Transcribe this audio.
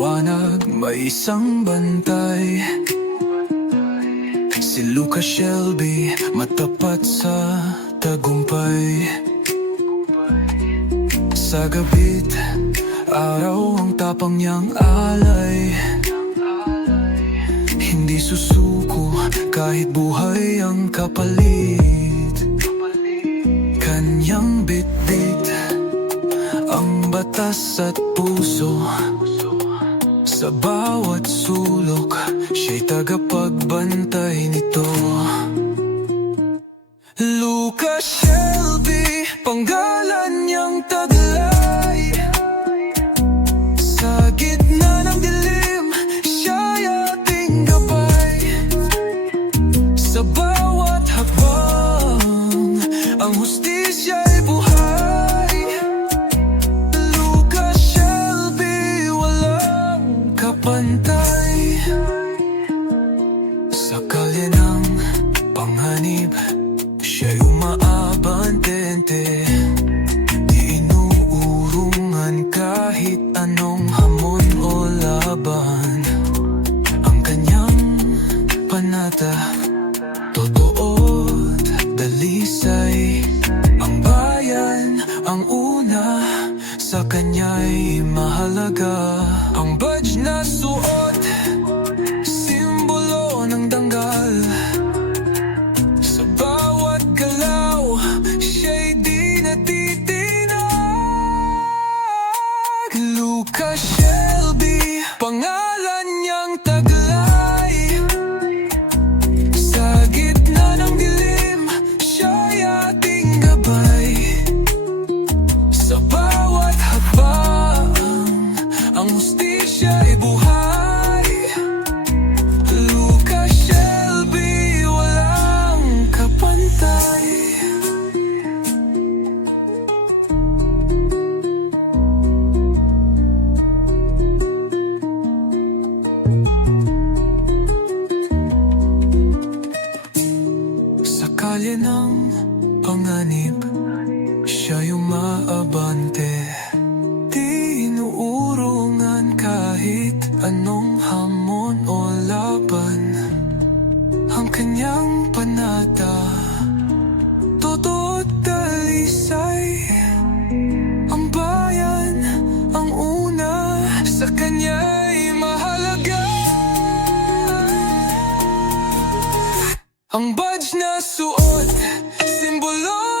liwanag, may isang bantay. Si Lucas Shelby, matapat sa tagumpay. Sa gabit, araw ang tapang niyang alay. Hindi susuko kahit buhay ang kapalit. Kanyang bitbit ang batas at puso. Sa bawat sulok, siya'y tagapagbantay nito. Lucas Shelby, panggalan niyang taglay. Sa gitna ng dilim, siya'y ating gabay. Sa bawat hakbang, ang hustisya'y buhay. Lucas Shelby, walang kapantay. Sa kalye ng panganib, siya'y umaabante. Di inuurungan kahit anong hamon o laban. Ang kanyang panata, totoo't dalisay. Ang bayan ang una, sa kanya'y mahalaga. Ang badge na suot, simbolo ng danggal. Sa bawat galaw, siya'y di natitinag. Lucas Shelby, pangalan niyang taglay. Sa gitna ng dilim, siya'y ating gabay. Sa bawat hakbang, ang hustisya'y buhay. Lucas Shelby, walang kapantay. Sa kalye ng panganib, siya'y umaabante. Di inuurungan kahit anong hamon o laban. Ang kanyang panata, totoo't dalisay. Ang bayan ang una, sa kanya'y mahalaga. Ang badge na suot, simbolo